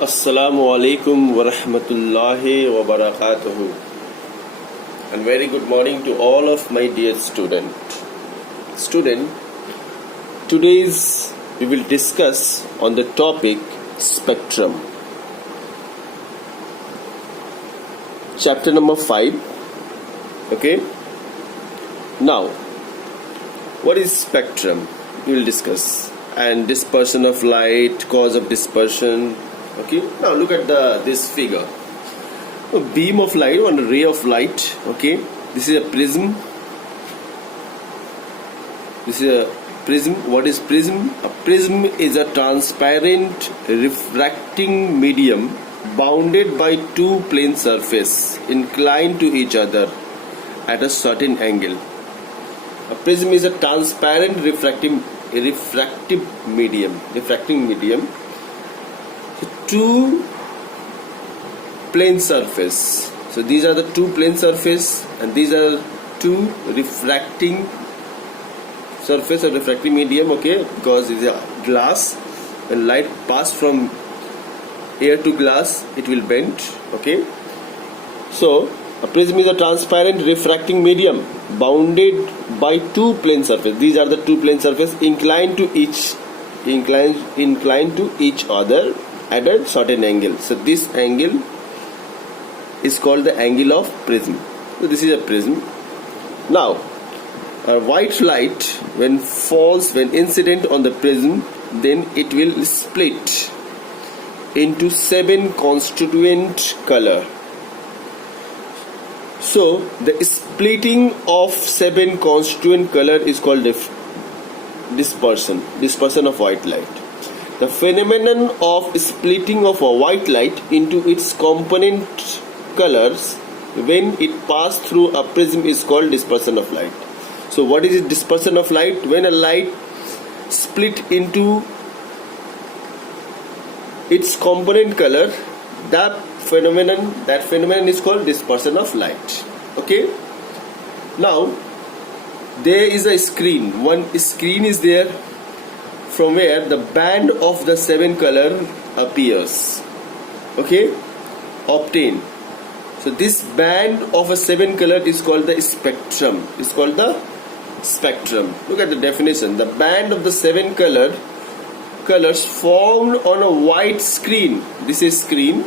Assalamu alaikum wa rahmatullahi wa barakatuhu. And very good morning to all of my dear student. Today's we will discuss on the topic spectrum. Chapter number 5. Okay. Now, what is spectrum? We will discuss. And dispersion of light, cause of dispersion. Okay, now look at this figure. A beam of light, or a ray of light. Okay, this is a prism. This is a prism. What is prism? A prism is a transparent refracting medium bounded by two plane surfaces inclined to each other at a certain angle. A prism is a transparent refracting medium. Two plane surface. So these are the two plane surface, and these are two refracting surface or refracting medium. Okay, because it's a glass. When light pass from air to glass, it will bend. Okay, so a prism is a transparent refracting medium bounded by two plane surface. These are the two plane surface inclined to each other at a certain angle. So this angle is called the angle of prism. So this is a prism. Now, a white light when incident on the prism, then it will split into 7 constituent color. So the splitting of 7 constituent color is called dispersion of white light. The phenomenon of splitting of a white light into its component colors when it passes through a prism is called dispersion of light. So what is dispersion of light? When a light split into its component color, that phenomenon is called dispersion of light. Okay. Now there is a screen. One screen is there from where the band of the 7 color appears. Okay, obtain. So this band of a 7 color is called the spectrum. Look at the definition. The band of the 7 colors formed on a white screen. This is screen.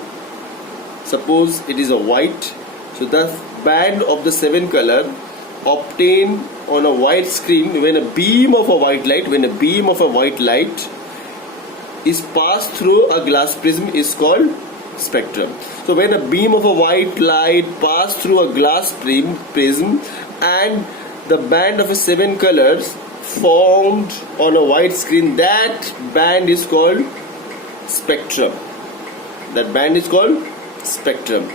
Suppose it is a white. So the band of the 7 color obtained on a white screen when a beam of a white light is passed through a glass prism is called spectrum. So when a beam of a white light passed through a glass prism and the band of a 7 colors formed on a white screen, that band is called spectrum.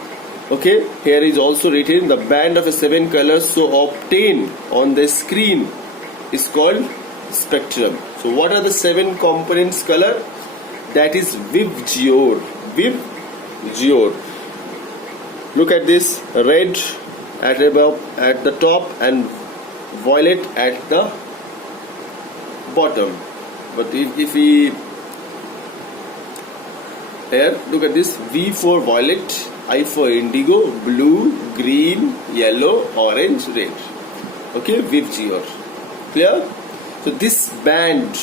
Okay, here is also written the band of a 7 colors so obtained on the screen is called spectrum. So what are the 7 components color? That is VIBGYOR. Look at this: red at the top and violet at the bottom. But if we here look at this: V for violet, I for indigo, blue, green, yellow, orange, red. Okay, VIBGYOR. Clear? So this band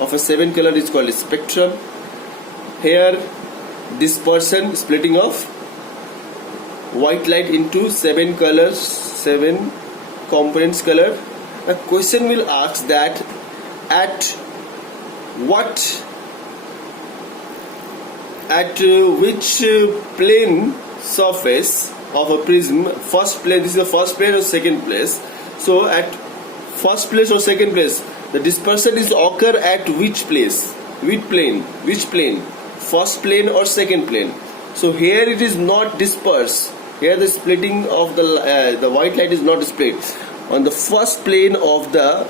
of a 7 color is called a spectrum. Here, dispersion, splitting of white light into 7 colors, 7 components color. A question will ask that at which plane surface of a prism, first plane, this is the first plane or second place. So at first place or second place, the dispersion is occur at which place? Which plane? First plane or second plane? So here it is not dispersed. Here the splitting of the white light is not split. On the first plane of the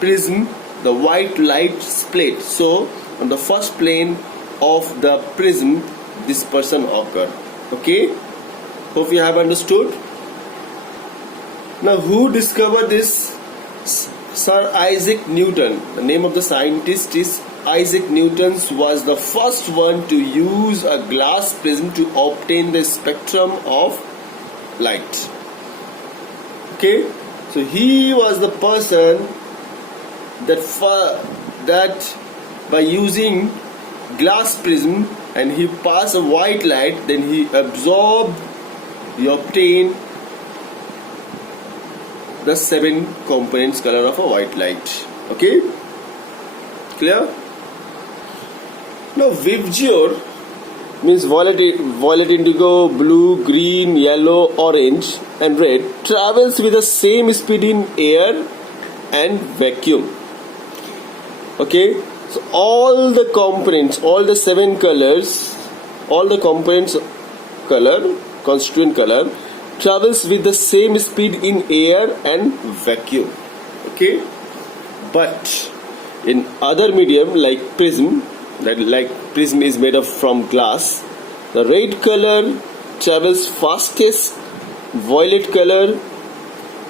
prism, the white light split. So on the first plane of the prism, dispersion occur. Okay, hope you have understood. Now, who discovered this? Sir Isaac Newton. The name of the scientist is Isaac Newton was the first one to use a glass prism to obtain the spectrum of light. Okay, so he was the person that by using glass prism and he passed a white light, then he obtained the 7 components color of a white light. Okay, clear? Now VIBGYOR means violet, indigo, blue, green, yellow, orange and red travels with the same speed in air and vacuum. Okay, so all the components, all the 7 colors, all the components color, constituent color travels with the same speed in air and vacuum. Okay, but in other medium like prism, prism is made of from glass, the red color travels fastest, violet color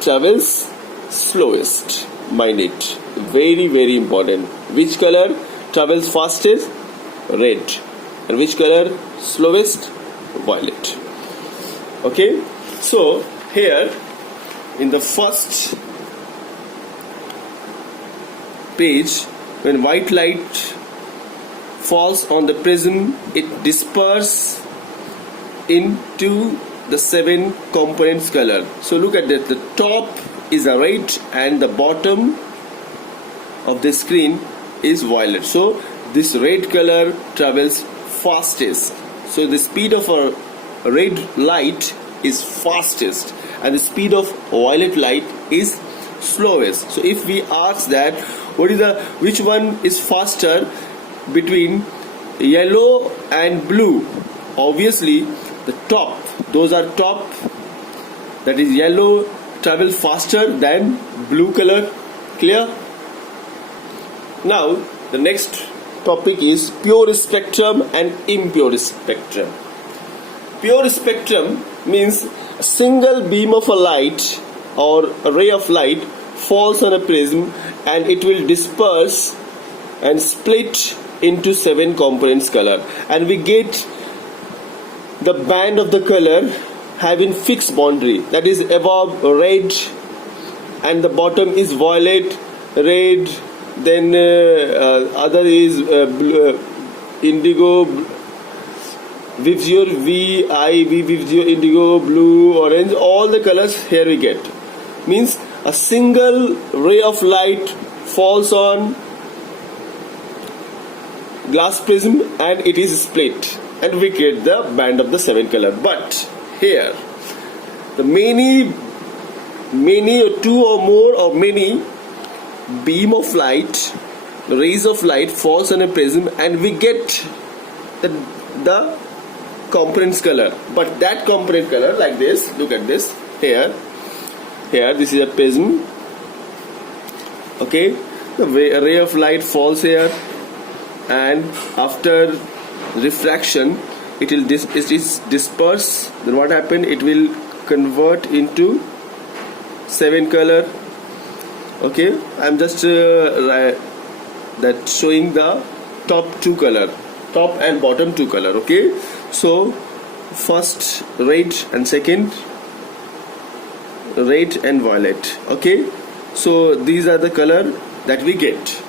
travels slowest. Mind it, very very important. Which color travels fastest? Red. And which color slowest? Violet. Okay, so here in the first page, when white light falls on the prism, it disperses into the 7 components color. So look at that, the top is a red and the bottom of the screen is violet. So this red color travels fastest. So the speed of a red light is fastest and the speed of violet light is slowest. So if we ask that which one is faster between yellow and blue, obviously the top, those are top, that is yellow travel faster than blue color. Clear? Now the next topic is pure spectrum and impure spectrum. Pure spectrum means a single beam of a light or a ray of light falls on a prism and it will disperse and split into 7 components color, and we get the band of the color having fixed boundary, that is above red and the bottom is violet, red, then other is indigo, VIBGYOR, indigo, blue, orange, all the colors here we get. Means a single ray of light falls on glass prism and it is split and we get the band of the 7 color. But here the many or 2 or more or many beam of light, rays of light falls on a prism and we get the components color. But that component color like this, look at this, here this is a prism. Okay, the ray of light falls here and after refraction it is dispersed. Then what happened? It will convert into 7 color. Okay, I'm just that showing the top 2 color, top and bottom 2 color. Okay, so first red and second red and violet. Okay, so these are the color that we get.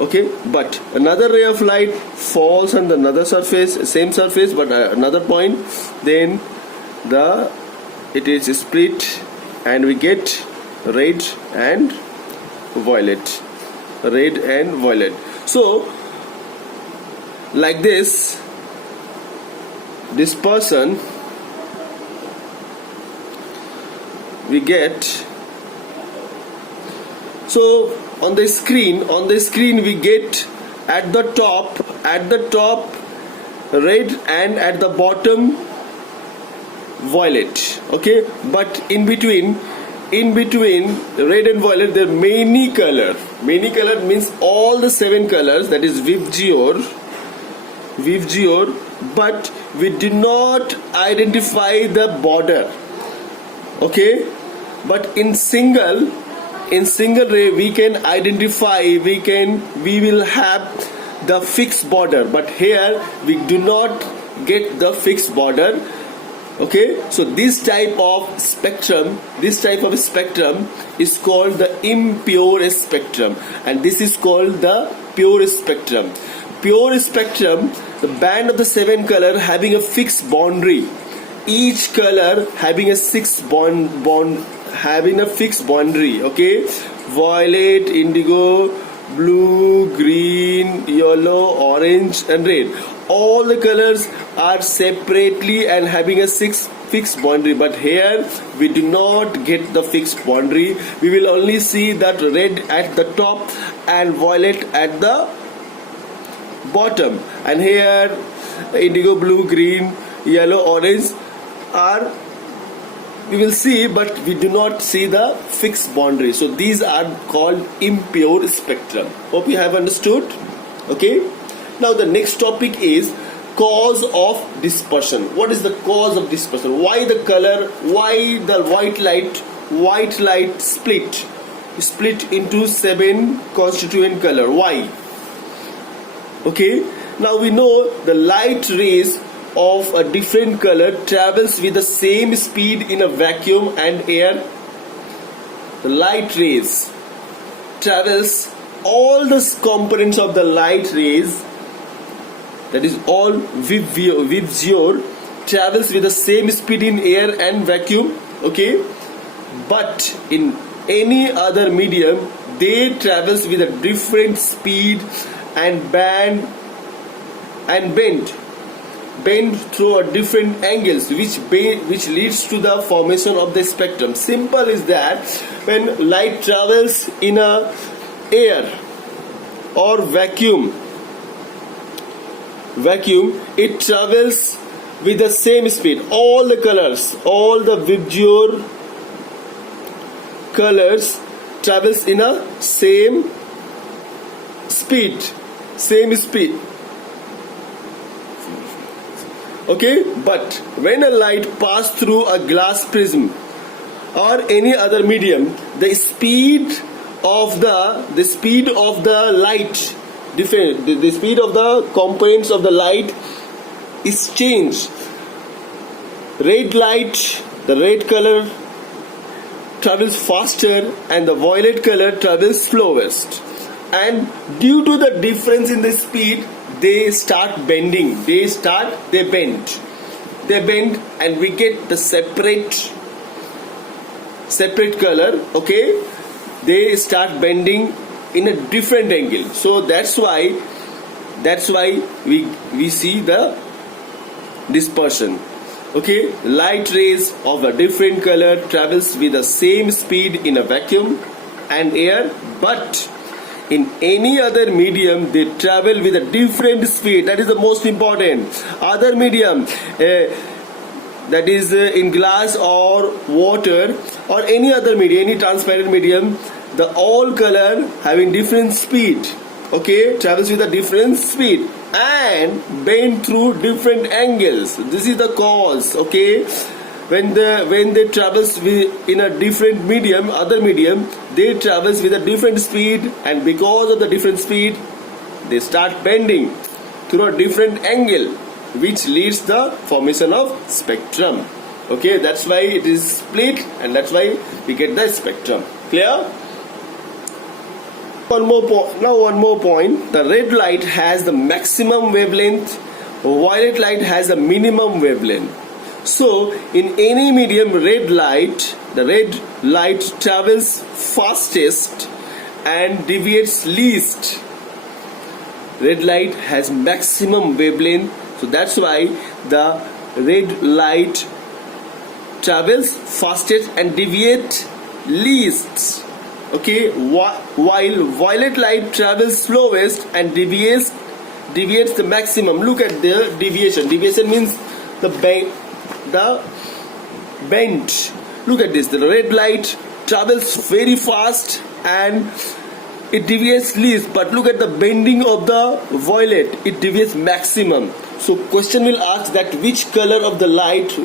Okay, but another ray of light falls on another surface, same surface but another point, then it is split and we get red and violet. So like this dispersion we get. So on the screen we get at the top red and at the bottom violet. Okay, but in between red and violet there are many color means all the 7 colors, that is VIBGYOR, but we do not identify the border. Okay, but in single ray we can identify, we will have the fixed border, but here we do not get the fixed border. Okay, so this type of spectrum is called the impure spectrum, and this is called the pure spectrum. Pure spectrum, the band of the 7 color having a fixed boundary, each color having a fixed boundary. Okay, violet, indigo, blue, green, yellow, orange and red. All the colors are separately and having a fixed boundary, but here we do not get the fixed boundary. We will only see that red at the top and violet at the bottom, and here indigo, blue, green, yellow, orange are we will see, but we do not see the fixed boundary. So these are called impure spectrum. Hope you have understood. Okay, now the next topic is cause of dispersion. What is the cause of dispersion? Why the white light split into 7 constituent color? Why? Okay, now we know the light rays of a different color travels with the same speed in a vacuum and air. The light rays travels, all the components of the light rays, that is all Vibgyor, travels with the same speed in air and vacuum. Okay, but in any other medium they travels with a different speed and bend through a different angles, which leads to the formation of the spectrum. Simple is that when light travels in a air or vacuum, it travels with the same speed. All the colors, all the Vibgyor colors travels in a same speed. Okay, but when a light passes through a glass prism or any other medium, the speed of the light, the speed of the components of the light is changed. Red light, the red color travels faster and the violet color travels slowest. And due to the difference in the speed, they start bending. They bend, and we get the separate color. Okay, they start bending in a different angle. So that's why we see the dispersion. Okay, light rays of a different color travels with the same speed in a vacuum and air, but in any other medium they travel with a different speed. That is the most important. Other medium, that is in glass or water or any other medium, any transparent medium, the all color having different speed. Okay, travels with a different speed and bend through different angles. This is the cause. Okay, when they travels in a different medium, other medium, they travels with a different speed, and because of the different speed they start bending through a different angle, which leads the formation of spectrum. Okay, that's why it is split, and that's why we get the spectrum. Clear? One more point. The red light has the maximum wavelength, violet light has a minimum wavelength. So in any medium, the red light travels fastest and deviates least. Red light has maximum wavelength, so that's why the red light travels fastest and deviates least. Okay, while violet light travels slowest and deviates the maximum. Look at the deviation. Deviation means the bend. Look at this. The red light travels very fast and it deviates least, but look at the bending of the violet. It deviates maximum. So question will ask that which color of the light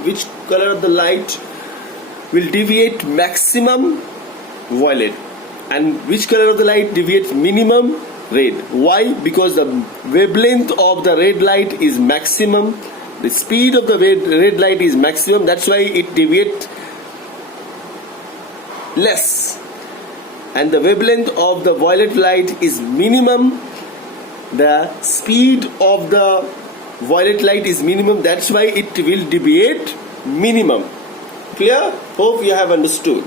will deviate maximum? Violet. And which color of the light deviates minimum? red. Why? Because the wavelength of the red light is maximum. The speed of the red light is maximum. That's why it deviates less. And the wavelength of the violet light is minimum. The speed of the violet light is minimum. That's why it will deviate minimum. Clear? Hope you have understood.